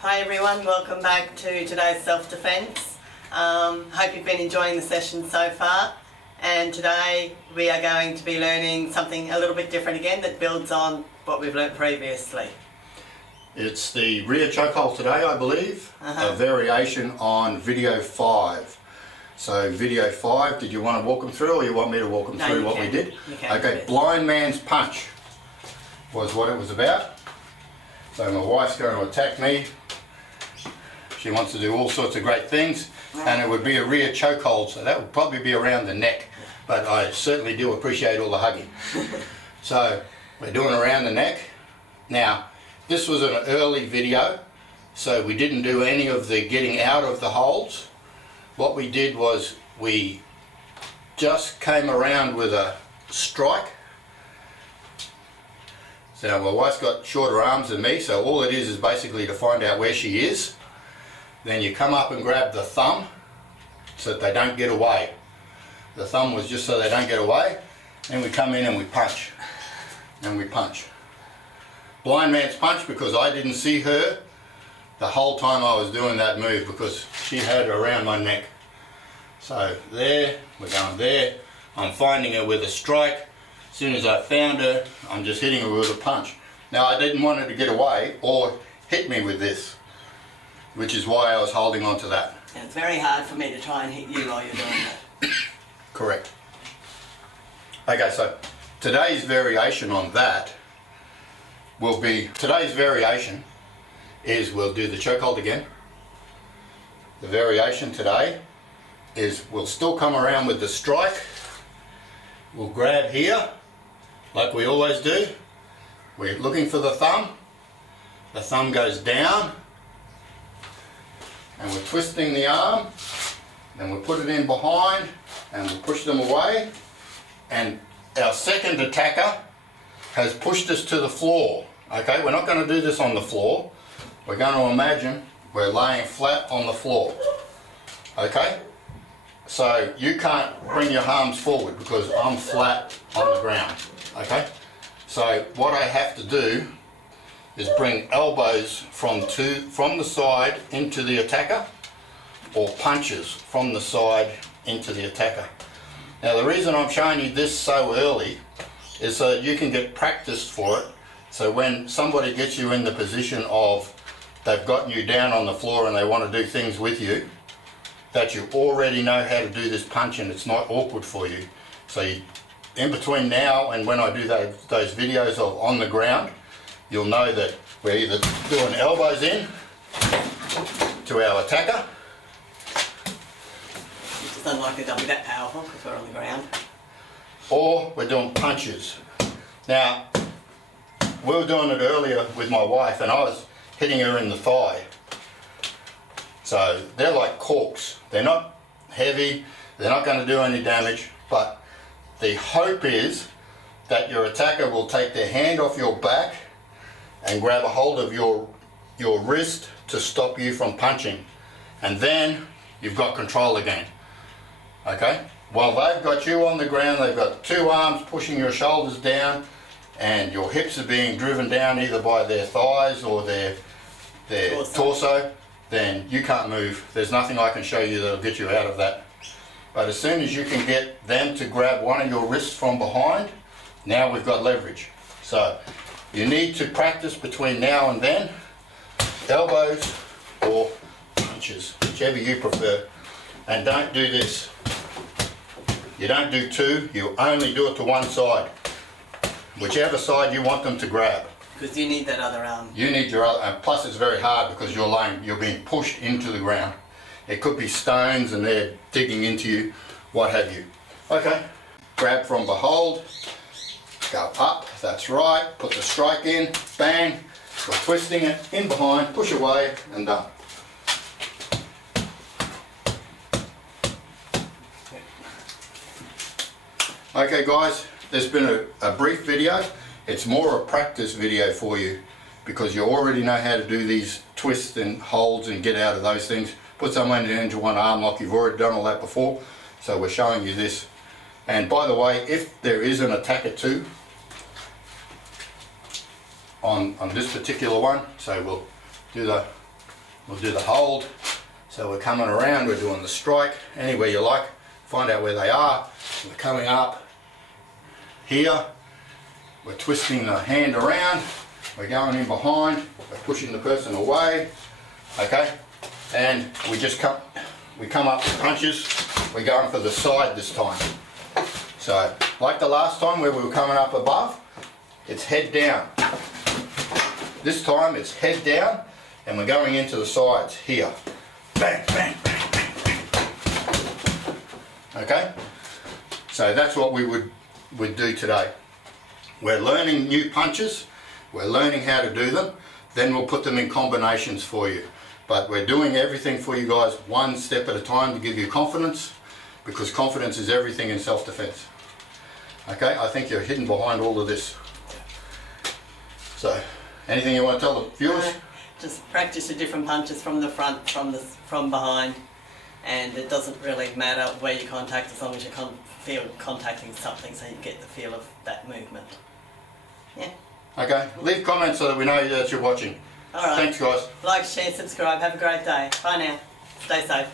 Hi everyone, welcome back to today's self-defense. Hope you've been enjoying the session so far, and today we are going to be learning something a little bit different again that builds on what we've learnt previously. It's the rear chokehold today, I believe, a variation on video 5. So video 5, did you want to walk them through, or you want me to walk them through what we did? Okay, blind man's punch was what it was about. So my wife's going to attack me. She wants to do all sorts of great things, and it would be a rear chokehold, so that would probably be around the neck, but I certainly do appreciate all the hugging. So we're doing around the neck. Now, this was an early video, so we didn't do any of the getting out of the holds. What we did was we just came around with a strike. So my wife's got shorter arms than me, so all it is basically to find out where she is. Then you come up and grab the thumb so that they don't get away. The thumb was just so they don't get away. Then we come in and we punch. And we punch. Blind man's punch, because I didn't see her the whole time I was doing that move, because she had her around my neck. So there, we're going there. I'm finding her with a strike. As soon as I found her, I'm just hitting her with a punch. Now, I didn't want her to get away or hit me with this, which is why I was holding on to that. And it's very hard for me to try and hit you while you're doing that. Correct. Okay, so today's variation on that will be, today's variation is we'll do the chokehold again. The variation today is we'll still come around with the strike. We'll grab here, like we always do. We're looking for the thumb. The thumb goes down, and we're twisting the arm, then we put it in behind, and we push them away, and our second attacker has pushed us to the floor. Okay, we're not going to do this on the floor. We're going to imagine we're laying flat on the floor. Okay, so you can't bring your arms forward because I'm flat on the ground. Okay, so what I have to do is bring elbows from the side into the attacker, or punches from the side into the attacker. Now, the reason I'm showing you this so early is so that you can get practiced for it, so when somebody gets you in the position of they've gotten you down on the floor and they want to do things with you, that you already know how to do this punch and it's not awkward for you. So you, in between now and when I do those videos of on the ground, you'll know that we're either doing elbows in to our attacker. It doesn't like it to be that powerful because we're on the ground. Or we're doing punches. Now, we were doing it earlier with my wife and I was hitting her in the thigh. So they're like corks. They're not heavy, they're not going to do any damage, but the hope is that your attacker will take their hand off your back and grab a hold of your wrist to stop you from punching, and then you've got control again. Okay, while they've got you on the ground, they've got two arms pushing your shoulders down and your hips are being driven down either by their thighs or their torso, then you can't move. There's nothing I can show you that'll get you out of that. But as soon as you can get them to grab one of your wrists from behind, now we've got leverage. So you need to practice between now and then, elbows or punches, whichever you prefer. And don't do this. You don't do two, you only do it to one side. Whichever side you want them to grab. Because you need that other arm. You need your other, and plus it's very hard because you're being pushed into the ground. It could be stones and they're digging into you, what have you. Okay, grab from behold. Go up, that's right, put the strike in, bang, we're twisting it, in behind, push away, and done. Okay guys, there's been a brief video. It's more a practice video for you because you already know how to do these twists and holds and get out of those things. Put someone into one arm lock, you've already done all that before, so we're showing you this. And by the way, if there is an attacker too, on this particular one, so we'll do the We'll do the hold. So we're coming around, we're doing the strike, anywhere you like. Find out where they are. We're coming up here. We're twisting the hand around. We're going in behind. We're pushing the person away. Okay? And we come up with punches. We're going for the side this time. So, like the last time where we were coming up above, it's head down. This time it's head down and we're going into the sides here. Bang, bang, bang, bang, bang. Okay? So that's what we would do today. We're learning new punches, we're learning how to do them, then we'll put them in combinations for you. But we're doing everything for you guys one step at a time to give you confidence, because confidence is everything in self-defense. Okay, I think you're hidden behind all of this. So, anything you want to tell the viewers? Just practice your different punches from the front, from behind, and it doesn't really matter where you contact as long as you feel contacting something, so you get the feel of that movement. Yeah. Okay, leave comments so that we know that you're watching. All right. Thanks guys. Like, share, subscribe. Have a great day. Bye now. Stay safe.